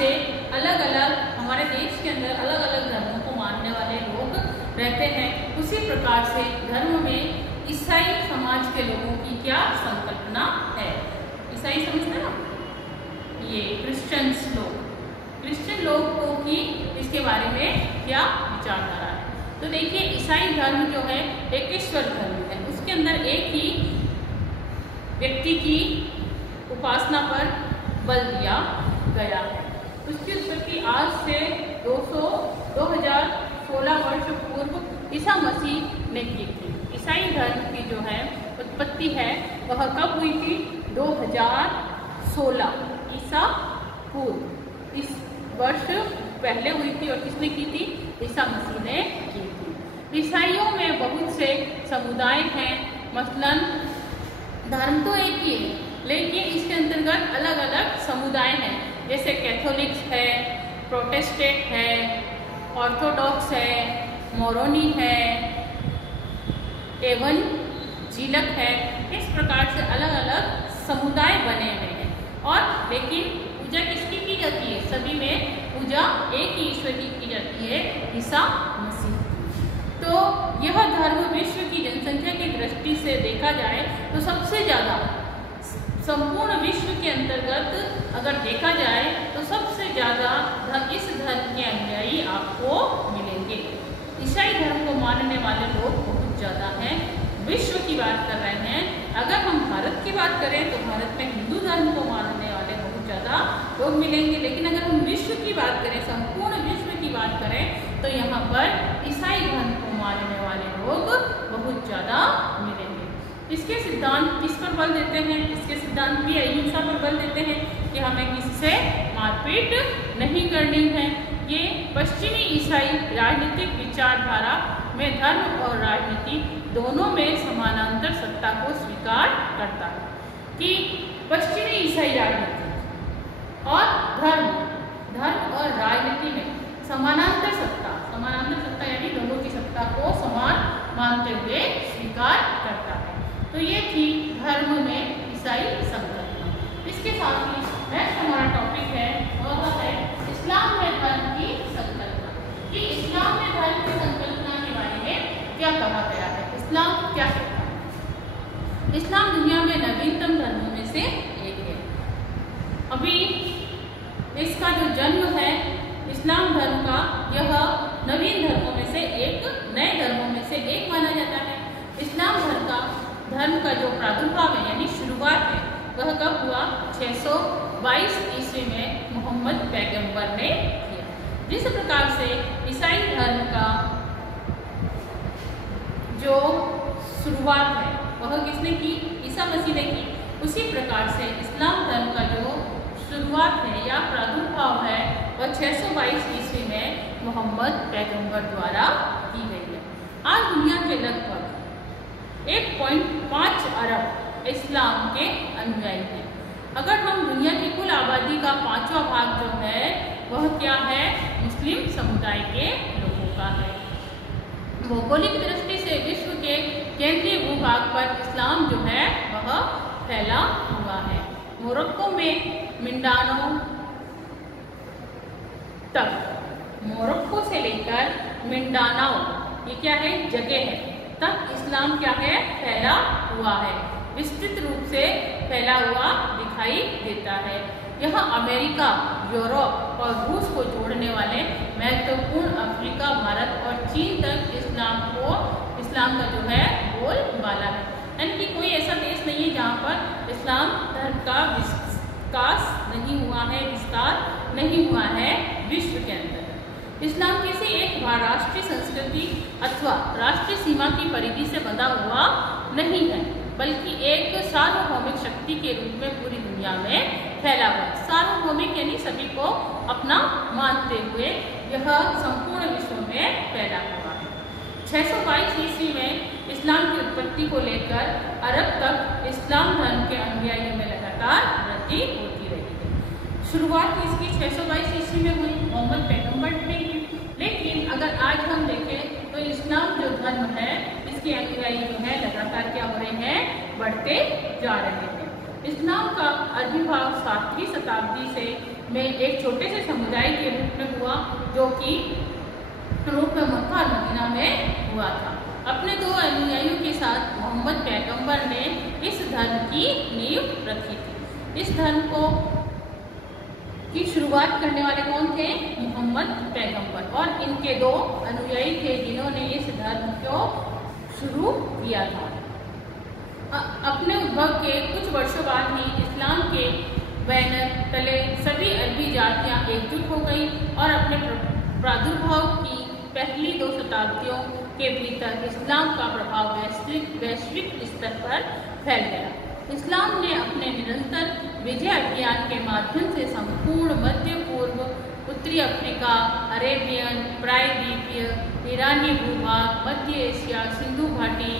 से अलग अलग हमारे देश के अंदर अलग अलग धर्मों को मानने वाले लोग रहते हैं, उसी प्रकार से धर्म में ईसाई समाज के लोगों की क्या संकल्पना है। ईसाई समझते ना, ये क्रिश्चियन लोगों की इसके बारे में क्या विचारधारा है। तो देखिए, ईसाई धर्म जो है एक ईश्वर धर्म है, उसके अंदर एक ही व्यक्ति की उपासना पर बल दिया गया है। उसकी उत्पत्ति आज से 2016 वर्ष पूर्व ईसा मसीह ने की थी। ईसाई धर्म की जो है उत्पत्ति है वह कब हुई थी? 2016 ईसा पूर्व, इस वर्ष पहले हुई थी। और किसने की थी? ईसा मसीह ने की थी। ईसाइयों में बहुत से समुदाय हैं, मसलन धर्म तो एक ही है लेकिन इसके अंतर्गत अलग अलग समुदाय हैं, जैसे कैथोलिक्स है, प्रोटेस्टेंट है, ऑर्थोडॉक्स है, मोरोनी है, एवंजेलिक है। इस प्रकार से अलग अलग समुदाय बने हुए हैं। और लेकिन पूजा किसकी की जाती है? सभी में पूजा एक ही ईश्वर की जाती है, ईसा मसीह। तो यह धर्म विश्व की जनसंख्या की दृष्टि से देखा जाए तो सबसे ज़्यादा संपूर्ण विश्व के अंतर्गत अगर देखा जाए तो सबसे ज़्यादा इस धर्म के अनुयायी आपको मिलेंगे। ईसाई धर्म को मानने वाले लोग बहुत ज़्यादा हैं। विश्व की बात कर रहे हैं, अगर हम भारत की बात करें तो भारत में हिंदू धर्म को मानने वाले बहुत ज़्यादा लोग मिलेंगे। लेकिन अगर हम विश्व की बात करें, संपूर्ण विश्व की बात करें, तो यहाँ पर ईसाई धर्म को मानने वाले लोग बहुत ज़्यादा मिलेंगे। इसके सिद्धांत किस पर बल देते हैं? इसके सिद्धांत भी अहिंसा पर बल देते हैं कि हमें किसी से मारपीट नहीं करनी है। ये पश्चिमी ईसाई राजनीतिक विचारधारा में धर्म और राजनीति दोनों में समानांतर सत्ता को स्वीकार करता है कि पश्चिमी ईसाई राजनीति और धर्म और राजनीति में समानांतर सत्ता यानी दोनों की सत्ता को समान मानते हुए स्वीकार करता है। तो ये थी धर्म में ईसाई संकल्पना। इसके साथ ही नेक्स्ट हमारा टॉपिक है वह है इस्लाम में धर्म की संकल्पना, कि इस्लाम में धर्म की संकल्पना के बारे में क्या कहा गया है, इस्लाम क्या कहता है। इस्लाम दुनिया में नवीनतम धर्मों में से एक है। अभी इसका जो जन्म है इस्लाम धर्म का, यह नवीन धर्मों में से एक, नए धर्मों में से एक माना जाता है। इस्लाम धर्म का जो प्रादुर्भाव है यानी शुरुआत है वह कब हुआ? 622 ईस्वी में मोहम्मद पैगंबर ने किया। जिस प्रकार से ईसाई धर्म का जो शुरुआत है वह किसने की? ईसा मसीह ने की। उसी प्रकार से इस्लाम धर्म का जो शुरुआत है या प्रादुर्भाव है वह 622 ईस्वी में मोहम्मद पैगंबर द्वारा की गई है। आज दुनिया के लगभग 1.5 अरब इस्लाम के अनुयायी हैं। अगर हम दुनिया की कुल आबादी का 5वां भाग जो है वह क्या है? मुस्लिम समुदाय के लोगों का है। भौगोलिक दृष्टि से विश्व के केंद्रीय भूभाग पर इस्लाम जो है वह फैला हुआ है। मोरक्को में मिंडानो तक, मोरक्को से लेकर मिंडानाओ, ये क्या है? जगह है, तक इस्लाम क्या है? फैला हुआ है, विस्तृत रूप से फैला हुआ दिखाई देता है। यह अमेरिका, यूरोप और रूस को जोड़ने वाले महत्वपूर्ण अफ्रीका, भारत और चीन तक इस्लाम का जो है बोलबाला है। यानी कि कोई ऐसा देश नहीं है जहाँ पर इस्लाम धर्म का विकास नहीं हुआ है, विस्तार नहीं हुआ है विश्व के अंदर। इस्लाम किसी एक राष्ट्रीय संस्कृति अथवा राष्ट्रीय सीमा की परिधि से बंधा हुआ नहीं है, बल्कि एक सार्वभौमिक शक्ति के रूप में पूरी दुनिया में फैला हुआ है। सार्वभौमिक यानी सभी को अपना मानते हुए यह संपूर्ण विश्व में फैला हुआ है। 622 ईस्वी में इस्लाम की उत्पत्ति को लेकर अरब तक इस्लाम धर्म के अनुयायियों में लगातार वृद्धि होती रही है। शुरुआत इसकी 622 ईस्वी में हुई, मोहम्मद पैगंबर ने की। लेकिन अगर आज हम देखें तो इस्लाम जो धर्म है इसके अनुयायी जो है लगातार क्या हो रहे हैं? बढ़ते जा रहे हैं। इस्लाम का आविर्भाव 7वीं शताब्दी से में एक छोटे से समुदाय के रूप में हुआ, जो कि रूप में मक्का और मदीना में हुआ था। अपने 2 अनुयायियों के साथ मोहम्मद पैगंबर ने इस धर्म की नींव रखी थी। इस धर्म की शुरुआत करने वाले कौन थे? मोहम्मद पैगंबर, और इनके 2 अनुयायी थे जिन्होंने इस धर्म को शुरू किया था। अपने उद्भव के कुछ वर्षों बाद ही इस्लाम के बैनर तले सभी अरबी जातियां एकजुट हो गई और अपने प्रादुर्भाव की पहली 2 शताब्दियों के भीतर इस्लाम का प्रभाव वैश्विक स्तर पर फैल गया। इस्लाम ने अपने निरंतर विजय अभियान के माध्यम से संपूर्ण मध्य पूर्व, उत्तरी अफ्रीका, अरेबियन, प्रायद्वीपीय, ईरानी भूभाग, मध्य एशिया, सिंधु घाटी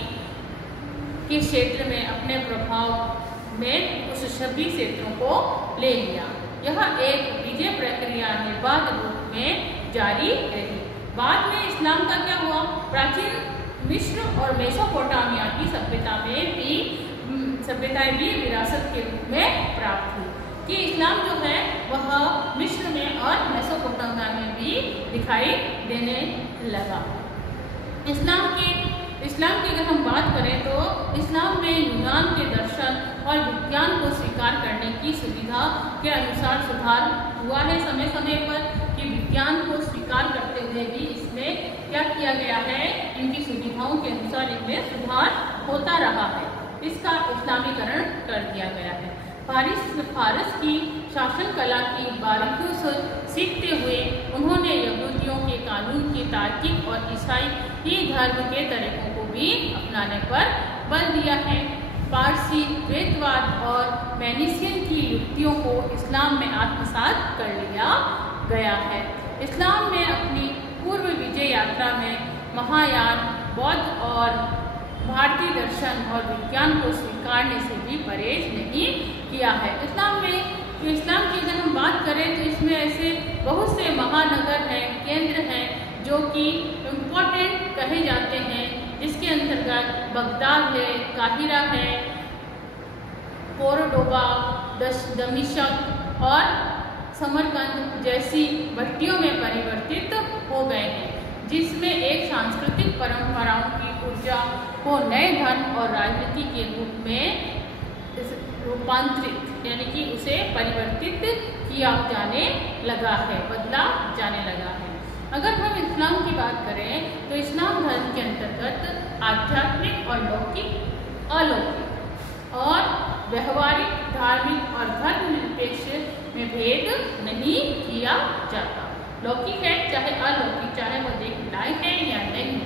के क्षेत्र में अपने प्रभाव में उस सभी क्षेत्रों को ले लिया। यह एक विजय प्रक्रिया निर्बाध रूप में जारी रही। बाद में इस्लाम का क्या हुआ? प्राचीन मिस्र और मेसोपोटामिया की सभ्यताएं भी विरासत के रूप में प्राप्त हुई कि इस्लाम जो है वह मिस्र में और मेसोपोटामिया में भी दिखाई देने लगा। इस्लाम की अगर हम बात करें तो इस्लाम में यूनान के दर्शन और विज्ञान को स्वीकार करने की सुविधा के अनुसार सुधार हुआ है समय समय पर, कि विज्ञान को स्वीकार करते हुए भी इसमें क्या किया गया है, इनकी सुविधाओं के अनुसार इनमें सुधार होता रहा है। इसका इस्लामीकरण कर दिया गया है। फारस की शासन कला की बारीकियों से सीखते हुए उन्होंने यहूदियों के कानून की तार्किक और ईसाई धर्म के तरीकों को भी अपनाने पर बल दिया है। पारसी द्वैतवाद और मैनिसियन की युक्तियों को इस्लाम में आत्मसात कर लिया गया है। इस्लाम ने अपनी पूर्व विजय यात्रा में महायान, बौद्ध और भारतीय दर्शन और विज्ञान को स्वीकारने से भी परहेज नहीं किया है। इस्लाम की अगर हम बात करें तो इसमें ऐसे बहुत से महानगर हैं, केंद्र हैं जो कि इम्पोर्टेंट कहे जाते हैं, जिसके अंतर्गत बगदाद है, काहिरा है, कोरडोबा, दमिश्क और समरकंद जैसी भट्टियों में परिवर्तित हो गए हैं, जिसमें एक सांस्कृतिक परंपराओं की ऊर्जा को नए धर्म और राजनीति के रूप में रूपांतरित यानी कि उसे परिवर्तित किया जाने लगा है, बदला जाने लगा है। अगर हम इस्लाम की बात करें तो इस्लाम धर्म के अंतर्गत आध्यात्मिक और लौकिक, अलौकिक और व्यवहारिक, धार्मिक और धर्मनिरपेक्ष में भेद नहीं किया जाता। लौकिक है चाहे अलौकिक, चाहे वह देखने लायक है या नहीं,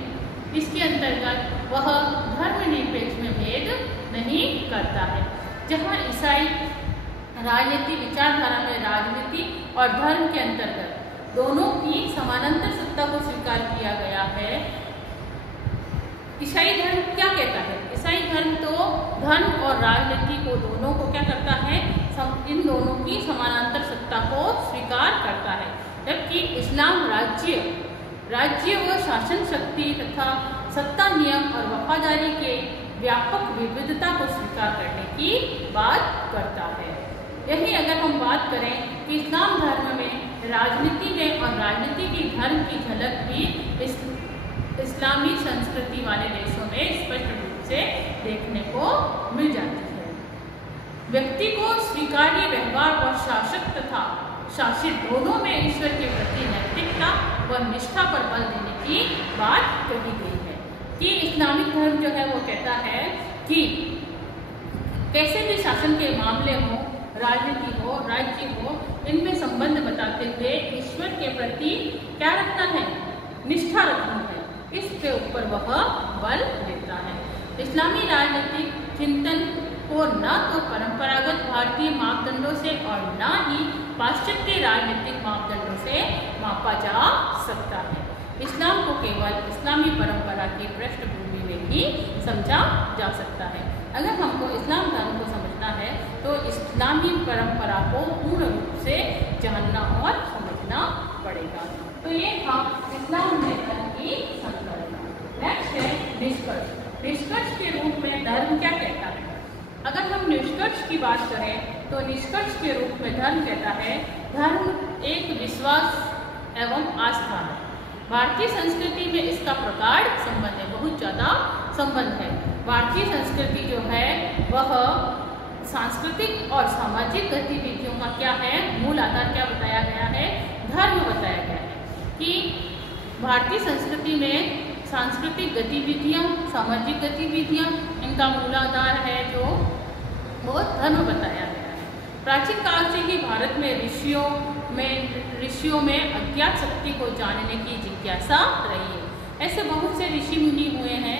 इसके अंतर्गत वह धर्मनिरपेक्ष में भेद नहीं करता है। जहाँ ईसाई राजनीति विचारधारा में राजनीति और धर्म के अंतर्गत दोनों की समानांतर सत्ता को स्वीकार किया गया है। ईसाई धर्म क्या कहता है? ईसाई धर्म तो धर्म और राजनीति को दोनों को क्या करता है? इन दोनों की समानांतर सत्ता को स्वीकार करता है, जबकि इस्लाम राज्य व शासन शक्ति तथा सत्ता, नियम और वफादारी के व्यापक विविधता को स्वीकार करने की बात करता है। यही अगर हम बात करें कि इस्लाम धर्म में राजनीति में और राजनीति की धर्म की झलक भी इस्लामी संस्कृति वाले देशों में स्पष्ट रूप से देखने को मिल जाती है। व्यक्ति को स्वीकार्य व्यवहार और शासक तथा शासित दोनों में ईश्वर के प्रति नैतिकता व निष्ठा पर बल देने की बात कही गई है कि इस्लामिक धर्म जो है वो कहता है कि कैसे भी शासन के मामले हो, राजनीति हो, राज्य हो, इनमें संबंध बताते हुए ईश्वर के प्रति क्या रखना है? निष्ठा रखनी है। इसके ऊपर वह बल देता है। इस्लामी राजनीतिक चिंतन को न तो परंपरागत भारतीय मापदंडों से और न ही पाश्चात्य राजनीतिक मापदंडों से मापा जा सकता है। इस्लाम को केवल इस्लामी परंपरा की पृष्ठभूमि में ही समझा जा सकता है। अगर हमको इस्लाम धर्म को समझना है तो इस्लामी परंपरा को पूर्ण रूप से जानना और समझना पड़ेगा। तो ये था इस्लाम धर्म की संकल्पना। नेक्स्ट है निष्कर्ष। निष्कर्ष के रूप में धर्म क्या कहता है? अगर हम निष्कर्ष की बात करें तो निष्कर्ष के रूप में धर्म कहता है, धर्म एक विश्वास एवं आस्था है। भारतीय संस्कृति में इसका प्रगाढ़ संबंध है, बहुत ज़्यादा संबंध है। भारतीय संस्कृति जो है वह सांस्कृतिक और सामाजिक गतिविधियों का क्या है, मूल आधार क्या बताया गया है, धर्म बताया गया है कि भारतीय संस्कृति में सांस्कृतिक गतिविधियाँ, सामाजिक गतिविधियाँ, इनका मूल आधार है जो वो धर्म बताया गया है। प्राचीन काल से ही भारत में ऋषियों में अज्ञात शक्ति को जानने की जिज्ञासा रही है। ऐसे बहुत से ऋषि मुनि हुए हैं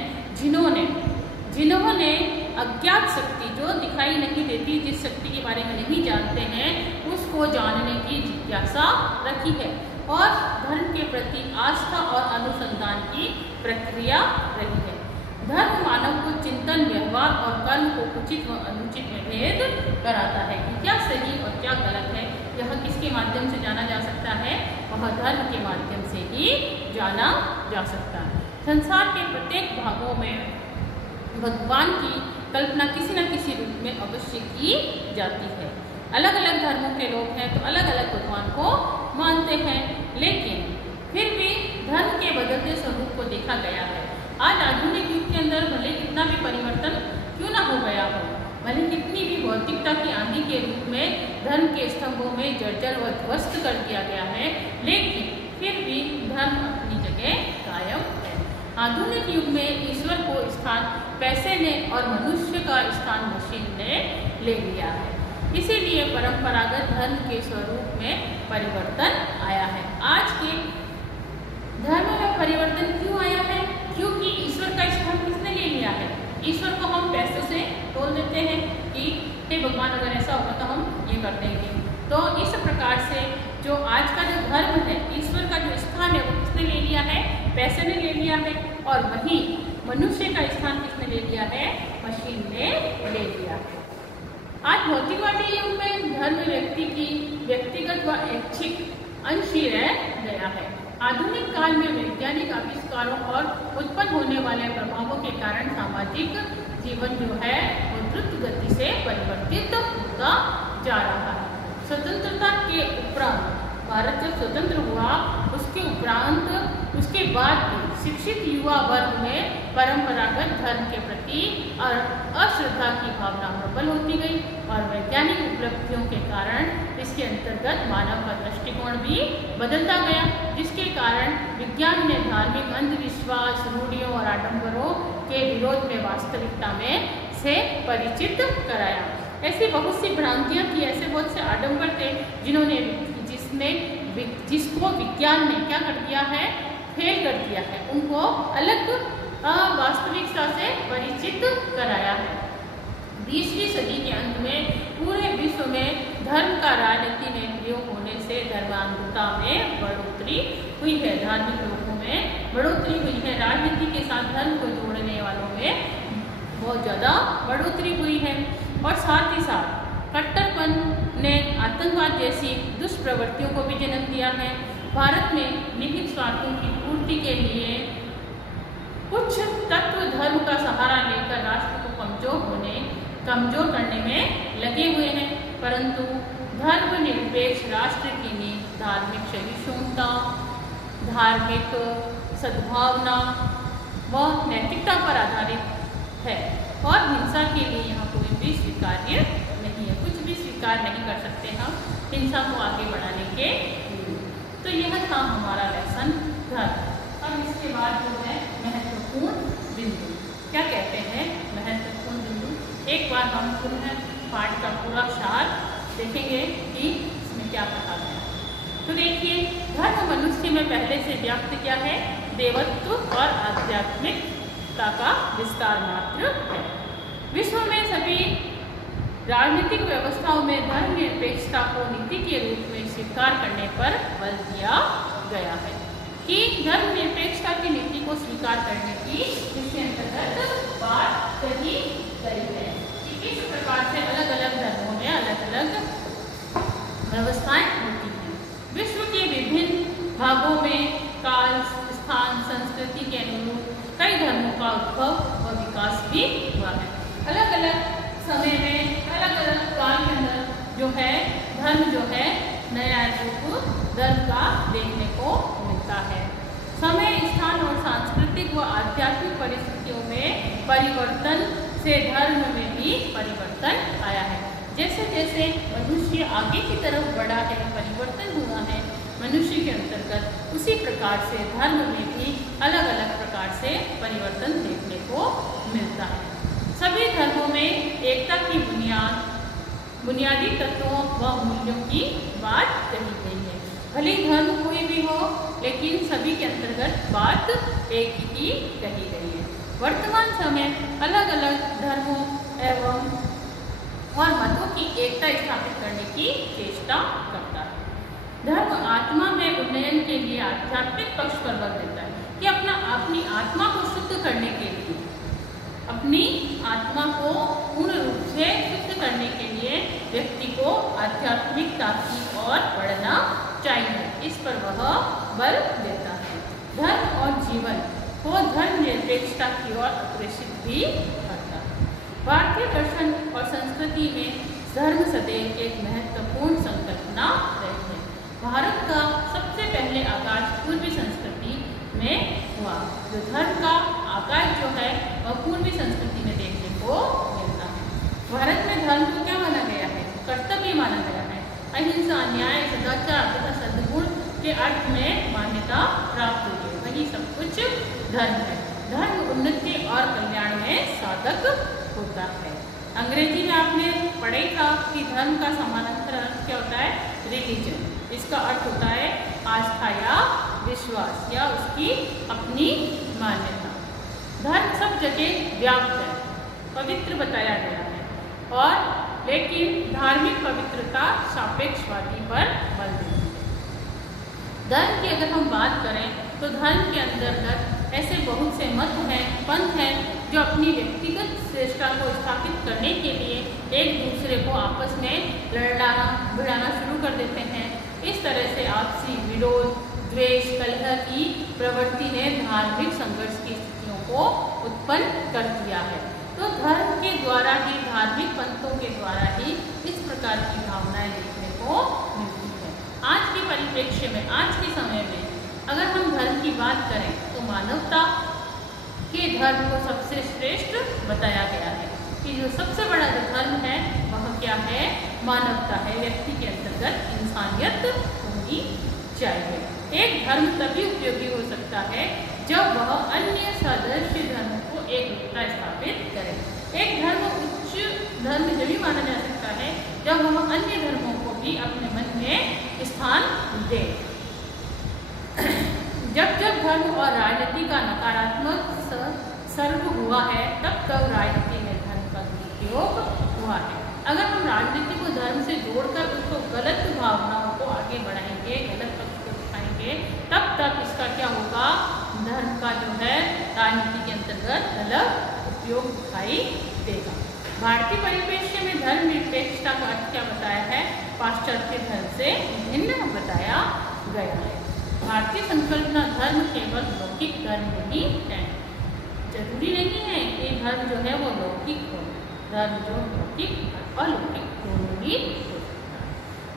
जिन्होंने अज्ञात शक्ति जो दिखाई नहीं देती, जिस शक्ति के बारे में नहीं जानते हैं, उसको जानने की जिज्ञासा रखी है और धर्म के प्रति आस्था और अनुसंधान की प्रक्रिया रही है। धर्म मानव को चिंतन, व्यवहार और कर्म को उचित व अनुचित में भेद कराता है कि क्या सही और क्या गलत है। यह किसके माध्यम से जाना जा सकता है, वह धर्म के माध्यम से ही जाना जा सकता है। संसार के प्रत्येक भागों में भगवान की कल्पना किसी न किसी रूप में अवश्य की जाती है। अलग अलग धर्मों के लोग हैं तो अलग अलग भगवान को मानते हैं, लेकिन फिर भी धर्म के बदलते स्वरूप को देखा गया है। आज आधुनिक युग के अंदर भले कितना भी परिवर्तन क्यों ना हो गया हो, भले कितनी भी भौतिकता की आंधी के रूप में धर्म के स्तंभों में जर्जर व ध्वस्त कर दिया गया है, लेकिन फिर भी धर्म अपनी जगह कायम है। आधुनिक युग में ईश्वर को स्थान पैसे ने और मनुष्य का स्थान मशीन ने ले लिया है। इसीलिए परंपरागत धर्म के स्वरूप में परिवर्तन आया है। आज के धर्म में परिवर्तन क्यों आया है? क्योंकि ईश्वर का स्थान किसने ले लिया है? ईश्वर को हम पैसों से तोल देते हैं कि हे भगवान, अगर ऐसा होगा तो हम ये कर देंगे। तो इस प्रकार से जो आज का जो धर्म है, ईश्वर का जो स्थान है, वो किसने ले लिया है? पैसे ने ले लिया है। और वही मनुष्य का स्थान किसने ले लिया है? मशीन ने ले लिया है। आज भौतिकवादी युग में धर्म व्यक्ति की व्यक्तिगत व ऐच्छिक अंश ही रह गया है। आधुनिक काल में वैज्ञानिक आविष्कारों और उत्पन्न होने वाले प्रभावों के कारण सामाजिक जीवन जो है वो द्रुत गति से परिवर्तित होता जा रहा है। स्वतंत्रता के उपरांत भारत जब स्वतंत्र हुआ, उसके बाद भी शिक्षित युवा वर्ग में परंपरागत धर्म के प्रति अश्रद्धा की भावना प्रबल होती गई और वैज्ञानिक उपलब्धियों के कारण इसके अंतर्गत मानव का दृष्टिकोण भी बदलता गया, जिसके कारण विज्ञान ने धार्मिक अंधविश्वास, रूढ़ियों और आडंबरों के विरोध में वास्तविकता में से परिचित कराया। ऐसी बहुत सी भ्रांतियाँ थी, ऐसे बहुत से आडंबर थे जिसको विज्ञान ने क्या कर दिया है? फेल कर दिया है, उनको अलग वास्तविकता से परिचित कराया है। 20वीं सदी के अंत में पूरे विश्व में धर्म का राजनीति में प्रयोग होने से धर्मांधता में बढ़ोतरी हुई है, धार्मिक लोगों में बढ़ोतरी हुई है। राजनीति के साथ धर्म को जोड़ने वालों में बहुत ज़्यादा बढ़ोतरी हुई है और साथ ही साथ कट्टरपन ने आतंकवाद जैसी दुष्प्रवृत्तियों को भी जन्म दिया है। भारत में निहित स्वार्थों की पूर्ति के लिए कुछ तत्व धर्म का सहारा लेकर राष्ट्र को कमजोर करने में लगे हुए हैं, परंतु धर्मनिरपेक्ष राष्ट्र की नींव धार्मिक सहिष्णुता, धार्मिक सद्भावना व नैतिकता पर आधारित है और हिंसा के लिए यहाँ कोई भी स्वीकार्य नहीं है। कुछ भी स्वीकार नहीं कर सकते हम हिंसा को आगे बढ़ाने के लिए। तो यह था हमारा लेसन धर्म। अब इसके बाद जो है महत्वपूर्ण बिंदु, क्या कहते हैं महत्वपूर्ण बिंदु? एक बार हम पुनः पाठ का पूरा सार देखेंगे कि इसमें क्या कहा गया। तो देखिए, धर्म मनुष्य में पहले से व्याप्त क्या है? देवत्व और आध्यात्मिकता का विस्तार मात्र है। विश्व में सभी राजनीतिक व्यवस्थाओं में धर्मनिरपेक्षता को नीति के रूप में स्वीकार करने पर बल दिया गया है कि धर्मनिरपेक्षता की नीति को स्वीकार करने की इसके अंतर्गत बात कही गई है कि किस प्रकार से अलग अलग धर्मों में अलग अलग व्यवस्थाएं होती हैं। विश्व के विभिन्न भागों में काल, स्थान, संस्कृति के अनुरूप कई धर्मों का उद्भव व विकास भी हुआ है। अलग अलग समय में अलग अलग काल के अंदर जो है धर्म जो है नया रूप धर्म का देखने को मिलता है। समय, स्थान और सांस्कृतिक व आध्यात्मिक परिस्थितियों में परिवर्तन से धर्म में भी परिवर्तन आया है। जैसे जैसे मनुष्य आगे की तरफ बढ़ा है, परिवर्तन हुआ है मनुष्य के अंतर्गत, उसी प्रकार से धर्म में भी अलग अलग प्रकार से परिवर्तन देखने को मिलता है। सभी धर्मों में एकता की बुनियादी तत्वों व मूल्यों की बात कही गई है। भले धर्म कोई भी हो, लेकिन सभी के अंतर्गत बात एक ही कही गई है। वर्तमान समय अलग अलग धर्मों एवं और मतों की एकता स्थापित करने की चेष्टा करता है। धर्म आत्मा में उन्नयन के लिए आध्यात्मिक पक्ष पर बल देता है कि अपनी आत्मा को शुद्ध करने के लिए, अपनी आत्मा को पूर्ण रूप से शुद्ध करने के लिए व्यक्ति को आध्यात्मिकता की ओर बढ़ना चाहिए। इस पर वह बल देता है। धर्म और जीवन को धर्मनिरपेक्षता की ओर अग्रसित भी करता है। भारतीय दर्शन और संस्कृति में धर्म सदैव एक महत्वपूर्ण संकल्पना रही है। भारत का सबसे पहले आगाज पूर्वी संस्कृति में हुआ। जो धर्म का आगाज जो है वह पूर्वी संस्कृति में देखने को मिलता है। भारत में धर्म को क्या माना गया है? कर्तव्य माना गया है। अहिंसा, न्याय, सदाचार तथा सद्गुण के अर्थ में मान्यता प्राप्त हुई है। वही सब कुछ धर्म है। धर्म उन्नति और कल्याण में साधक होता है। अंग्रेजी में आपने पढ़ा था कि धर्म का समानांतर अर्थ क्या होता है? रिलीजन। इसका अर्थ होता है आस्था या विश्वास या उसकी अपनी मान्यता। धर्म सब जगह व्याप्त है, पवित्र बताया गया है, और लेकिन धार्मिक पवित्रता सापेक्षवादी पर बल देती है। धर्म की अगर हम बात करें तो धर्म के अंतर्गत ऐसे बहुत से मत हैं, पंथ हैं जो अपनी व्यक्तिगत श्रेष्ठता को स्थापित करने के लिए एक दूसरे को आपस में लड़ाना भिड़ाना शुरू कर देते हैं। इस तरह से आपसी विरोध, द्वेष, कलह की प्रवृत्ति ने धार्मिक संघर्ष की स्थितियों को उत्पन्न कर दिया है। तो धर्म के द्वारा ही, धार्मिक पंथों के द्वारा ही इस प्रकार की भावनाएं देखने को मिलती है। आज के परिप्रेक्ष्य में, आज के समय में अगर हम धर्म की बात करें तो मानवता के धर्म को सबसे श्रेष्ठ बताया गया है कि जो सबसे बड़ा जो धर्म है वह क्या है? मानवता है। व्यक्ति के अंतर्गत इंसानियत होनी चाहिए। एक धर्म तभी उपयोगी हो सकता है जब वह अन्य सदस्य धर्मों को एक रूपता स्थापित करे। एक धर्म उच्च धर्म जब माना जा सकता है जब वह अन्य धर्मों को भी अपने मन में स्थान दे। जब जब धर्म और राजनीति का नकारात्मक सर्ग हुआ है तब तब राजनीति में धर्म का दुरुपयोग हुआ है। अगर हम राजनीति को धर्म से जोड़कर उसको गलत भावनाओं को आगे बढ़ाएंगे, गलत पक्ष को दिखाएंगे, तब तक इसका क्या होगा? धर्म का जो है राजनीति के अंतर्गत गलत उपयोग दिखाई देगा। भारतीय परिप्रेक्ष्य में धर्म निरपेक्षता का अर्थ क्या बताया है? पाश्चात्य धर्म से भिन्न बताया गया है। भारतीय संकल्पना धर्म केवल लौकिक धर्म नहीं है। जरूरी नहीं है कि धर्म जो है वो लौकिक हो। धर्म जो लौकिक अलौकिक दोनों ही हो सकता है।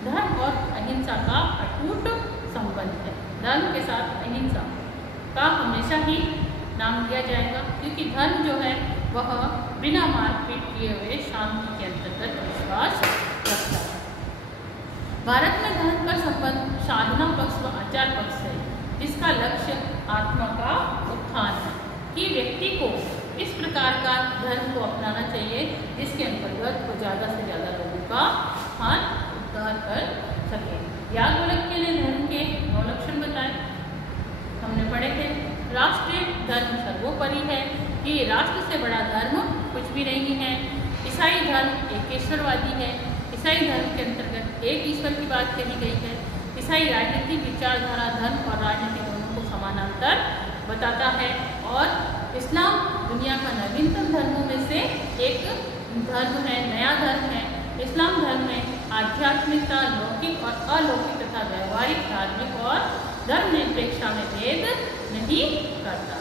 धर्म और अहिंसा का अटूट संबंध है। धर्म के साथ अहिंसा का हमेशा ही नाम दिया जाएगा, क्योंकि धर्म जो है वह बिना मारपीट किए हुए शांति के अंतर्गत विश्वास रखता है। भारत में धर्म का संबंध साधना पक्ष व आचार पक्ष है, जिसका लक्ष्य आत्मा का उत्थान है कि व्यक्ति को इस प्रकार का धर्म को अपनाना चाहिए जिसके अंतर्गत वो ज़्यादा से ज़्यादा लोगों का उत्थान उद्धार कर सके। याज्ञवल्क्य के लिए धर्म के 9 लक्षण बताए हमने पढ़े थे। राष्ट्रीय धर्म सर्वोपरि है कि राष्ट्र से बड़ा धर्म कुछ भी नहीं है। ईसाई धर्म एकेश्वरवादी है। ईसाई धर्म के अंतर्गत एक ईश्वर की बात कही गई है। ईसाई राजनीतिक विचारधारा धर्म और राजनीति दोनों को समानांतर बताता है। और इस्लाम दुनिया का नवीनतम धर्मों में से एक धर्म है, नया धर्म है। इस्लाम धर्म में आध्यात्मिकता लौकिक और अलौकिक तथा व्यवहारिक, धार्मिक और धर्म निरपेक्षता में भेद नहीं करता।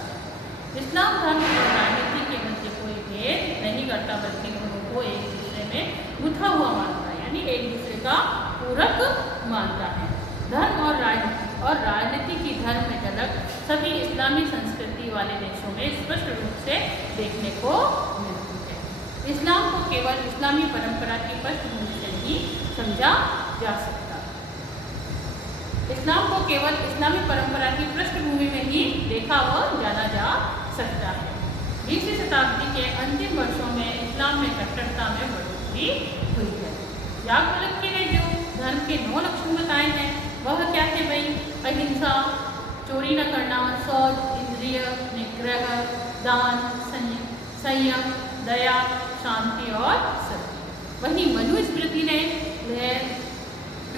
इस्लाम धर्म और राजनीति के मध्य कोई भेद नहीं करता, बल्कि दोनों को एक में गुथा हुआ मानता है, यानी एक दूसरे का पूरक मानता है। धर्म और राजनीति की धर्म में झलक सभी इस्लामी संस्कृति वाले देशों में स्पष्ट रूप से देखने को मिलती है। इस्लाम को केवल इस्लामी परंपरा की पृष्ठभूमि से नहीं समझा जा सकता। इस्लाम को केवल इस्लामी परंपरा की पृष्ठभूमि में ही देखा और जाना जा सकता है। 20वीं शताब्दी के अंतिम वर्षों में इस्लाम में कट्टरता में बढ़ोतरी हुई है। याकवल्क्य ने जो धर्म के 9 लक्षण बताए हैं वह क्या थे भाई? अहिंसा, चोरी न करना, शौच, इंद्रिय निग्रह, दान, संयम, दया, शांति और सत्य। वहीं मनुस्मृति ने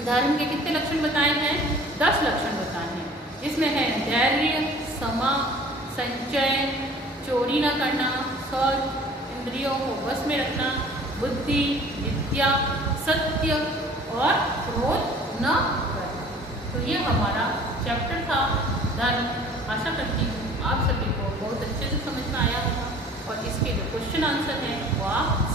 धर्म के कितने लक्षण बताए हैं? 10 लक्षण बताए हैं, जिसमें है धैर्य, क्षमा, संचय, चोरी न करना, शौच, इंद्रियों को वश में रखना, बुद्धि, विद्या, सत्य और क्रोध न करना। तो ये हमारा चैप्टर था धर्म। आशा करती हूँ आप सभी को बहुत अच्छे से समझ में आया होगा और इसके जो क्वेश्चन आंसर हैं वो आप